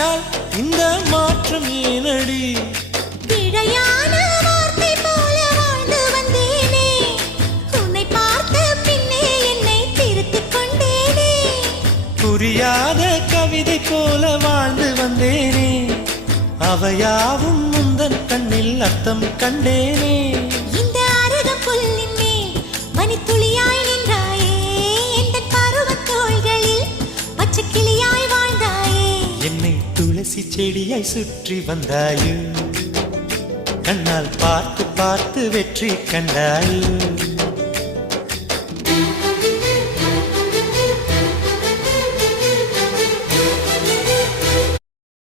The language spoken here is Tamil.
ஆசையால் இந்த மாற்றம் ஏனடி பிழையான வார்த்தை போல வாழ்ந்து வந்தேனே உன்னை பார்த்த பின்னே என்னை திருத்திக் கொண்டேனே புரியாத கவிதை போல வாழ்ந்து வந்தேனே அவையாவும் முந்தன் கண்ணில் அர்த்தம் கண்டேனே இந்த அருகம் புல்லின் மேல் மணித்துளியாய் நின்றாயே எந்த பருவத் தோள்களில் பச்சை கிளியாய் வாழ்ந்தாயே என்னை துளசி செடியாய் சுற்றி வந்தாயோ கண்ணால் பார்த்து பார்த்து வெற்றி கண்டாயோ